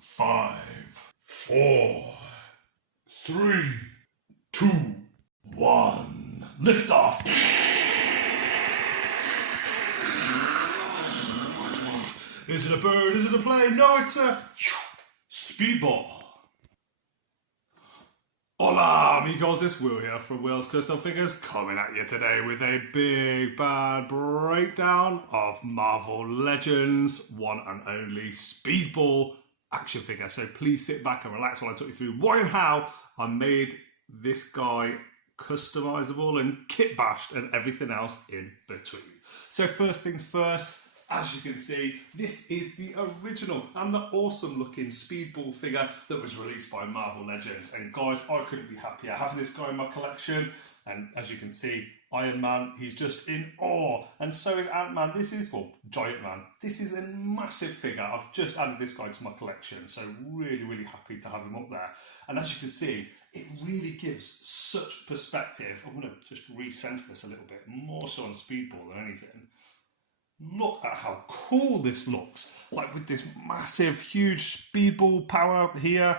5, 4, 3, 2, 1. Lift off. Is it a bird? Is it a plane? No, it's a speedball. Hola amigos, it's Will here from Will's Custom Figures, coming at you today with a big bad breakdown of Marvel Legends one and only Speedball action figure. So please sit back and relax while I talk you through why and how I made this guy customizable and kitbashed and everything else in between. So first things first, as you can see, this is the original and the awesome looking Speedball figure that was released by Marvel Legends. And guys, I couldn't be happier having this guy in my collection. And as you can see, Ironman, he's just in awe. And so is Antman. This is, well, Giantman. This is a massive figure. I've just added this guy to my collection. So really, really happy to have him up there. And as you can see, it really gives such perspective. I'm going to just recenter this a little bit, more so on Speedball than anything. Look at how cool this looks, like with this massive, huge Speedball power here.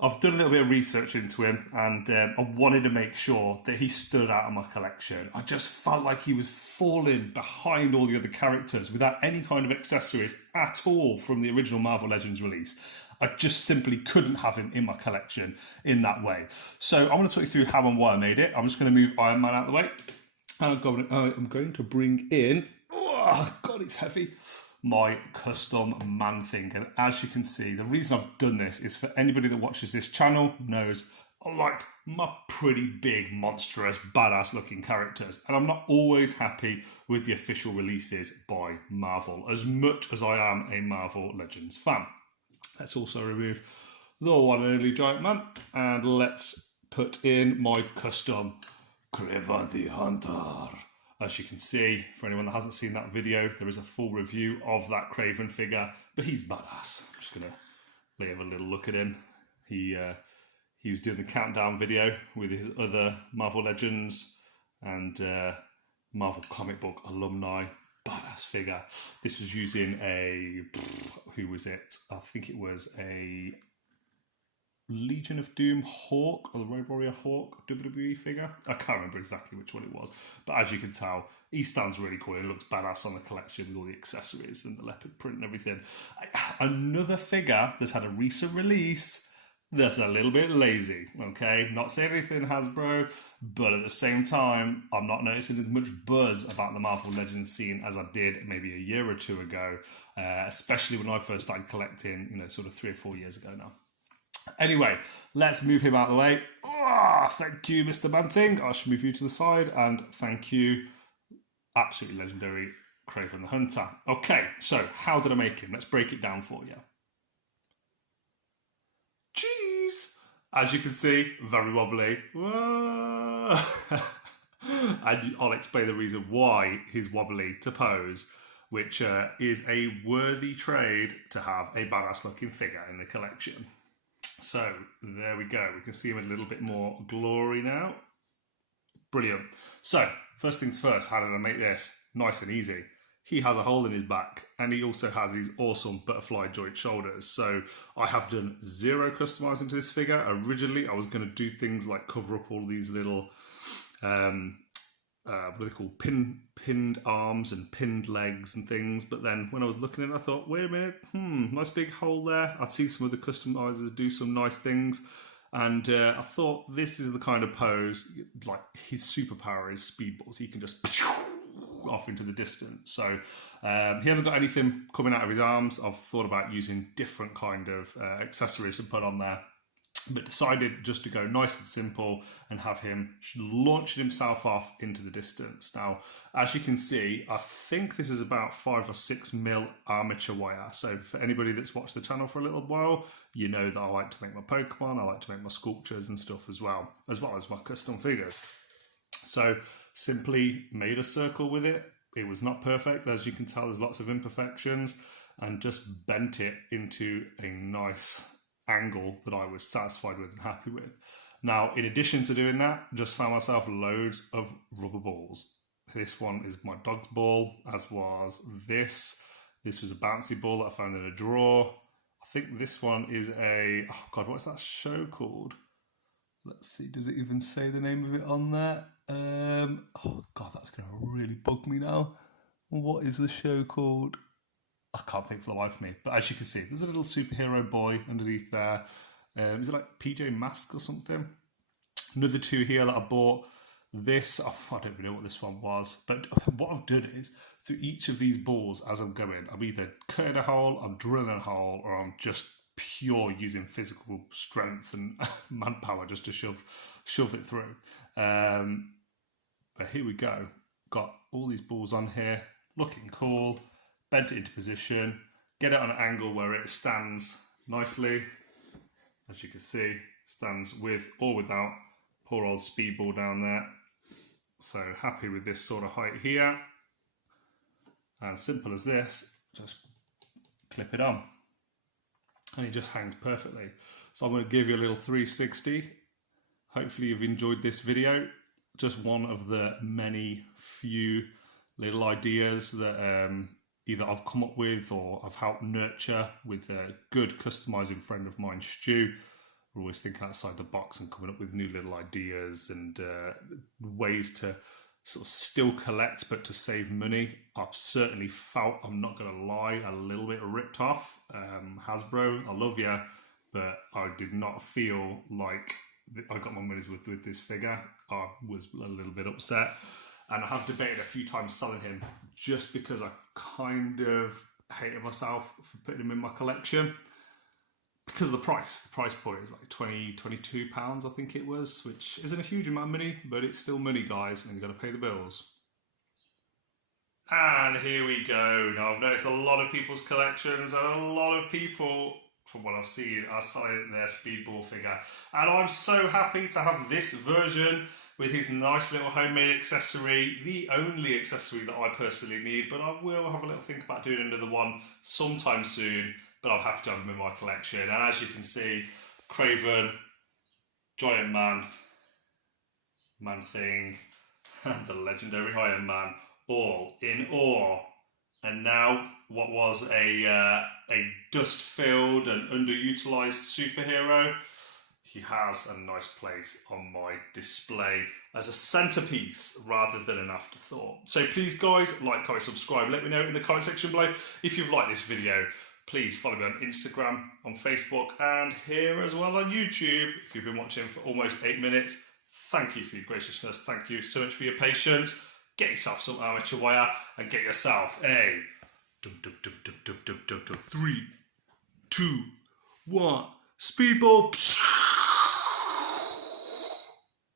I've done a little bit of research into him and I wanted to make sure that he stood out in my collection. I just felt like he was falling behind all the other characters without any kind of accessories at all from the original Marvel Legends release. I just simply couldn't have him in my collection in that way. So I'm going to talk you through how and why I made it. I'm just going to move Iron Man out of the way. And I'm going to bring in, oh God, it's heavy, my custom man thing. And as you can see, the reason I've done this is for anybody that watches this channel knows I like my pretty big, monstrous, badass looking characters. And I'm not always happy with the official releases by Marvel, as much as I am a Marvel Legends fan. Let's also remove the one and only Giantman, and let's put in my custom Kraven the Hunter. As you can see, for anyone that hasn't seen that video, there is a full review of that Kraven figure, but he's badass. I'm just going to have a little look at him. He was doing the countdown video with his other Marvel Legends and Marvel comic book alumni. Badass figure. This was using a, who was it? I think it was a Legion of Doom Hawk, or the Road Warrior Hawk WWE figure. I can't remember exactly which one it was, but as you can tell, he stands really cool. He looks badass on the collection with all the accessories and the leopard print and everything. Another figure that's had a recent release that's a little bit lazy, okay? Not saying anything, Hasbro, but at the same time, I'm not noticing as much buzz about the Marvel Legends scene as I did maybe a year or two ago, especially when I first started collecting, sort of 3 or 4 years ago now. Anyway, let's move him out of the way. Oh, thank you, Mr. Man-Thing. I should move you to the side, and thank you, absolutely legendary Kraven the Hunter. Okay, so how did I make him? Let's break it down for you. Cheese! As you can see, very wobbly. And I'll explain the reason why he's wobbly to pose, which is a worthy trade to have a badass looking figure in the collection. So there we go. We can see him in a little bit more glory now. Brilliant. So first things first, how did I make this? Nice and easy. He has a hole in his back and he also has these awesome butterfly joint shoulders. So I have done zero customizing to this figure. Originally, I was going to do things like cover up all these little, what are they called? Pinned arms and pinned legs and things. But then when I was looking at it, I thought, wait a minute, nice big hole there. I'd seen some of the customizers do some nice things. And I thought this is the kind of pose, like his superpower is Speedball. So he can just off into the distance. So he hasn't got anything coming out of his arms. I've thought about using different kind of accessories to put on there, but decided just to go nice and simple and have him launching himself off into the distance. Now, as you can see, I think this is about 5 or 6 mil armature wire. So for anybody that's watched the channel for a little while, you know that I like to make my Pokemon, I like to make my sculptures and stuff as well as my custom figures. So simply made a circle with it. It was not perfect, as you can tell, there's lots of imperfections, and just bent it into a nice angle that I was satisfied with and happy with. Now, in addition to doing that, just found myself loads of rubber balls. This one is my dog's ball, as was this. This was a bouncy ball that I found in a drawer. I think this one is a, oh God, what's that show called? Let's see, does it even say the name of it on there? Oh God, that's going to really bug me now. What is the show called? I can't think for the life of me. But as you can see, there's a little superhero boy underneath there. Is it like PJ Masks or something? Another two here that I bought. This, oh, I don't really know what this one was. But what I've done is, through each of these balls as I'm going, I'm either cutting a hole, I'm drilling a hole, or I'm just pure using physical strength and manpower just to shove it through. But here we go. Got all these balls on here, looking cool. Bent it into position, get it on an angle where it stands nicely. As you can see, stands with or without poor old Speedball down there. So happy with this sort of height here. And simple as this, just clip it on. And it just hangs perfectly. So I'm going to give you a little 360. Hopefully you've enjoyed this video. Just one of the many few little ideas that either I've come up with or I've helped nurture with a good customizing friend of mine, Stu. We're always thinking outside the box and coming up with new little ideas and ways to sort of still collect but to save money. I've certainly felt, I'm not going to lie, a little bit ripped off. Hasbro, I love you, but I did not feel like I got my money's worth with this figure. I was a little bit upset. And I have debated a few times selling him just because I kind of hated myself for putting him in my collection. Because of the price. The price point is like £22, I think it was, which isn't a huge amount of money, but it's still money, guys, and you've got to pay the bills. And here we go. Now, I've noticed a lot of people's collections and a lot of people, from what I've seen, are selling their Speedball figure. And I'm so happy to have this version with his nice little homemade accessory, the only accessory that I personally need, but I will have a little think about doing another one sometime soon, but I'm happy to have him in my collection. And as you can see, Craven, Giantman, Man-Thing, and the legendary Iron Man, all in awe. And now, what was a dust-filled and underutilized superhero, he has a nice place on my display as a centerpiece rather than an afterthought. So please, guys, like, comment, subscribe. Let me know in the comment section below if you've liked this video. Please follow me on Instagram, on Facebook, and here as well on YouTube. If you've been watching for almost 8 minutes, thank you for your graciousness. Thank you so much for your patience. Get yourself some amateur wire and get yourself a 3, 2, 1 Speedball.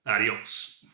Adios.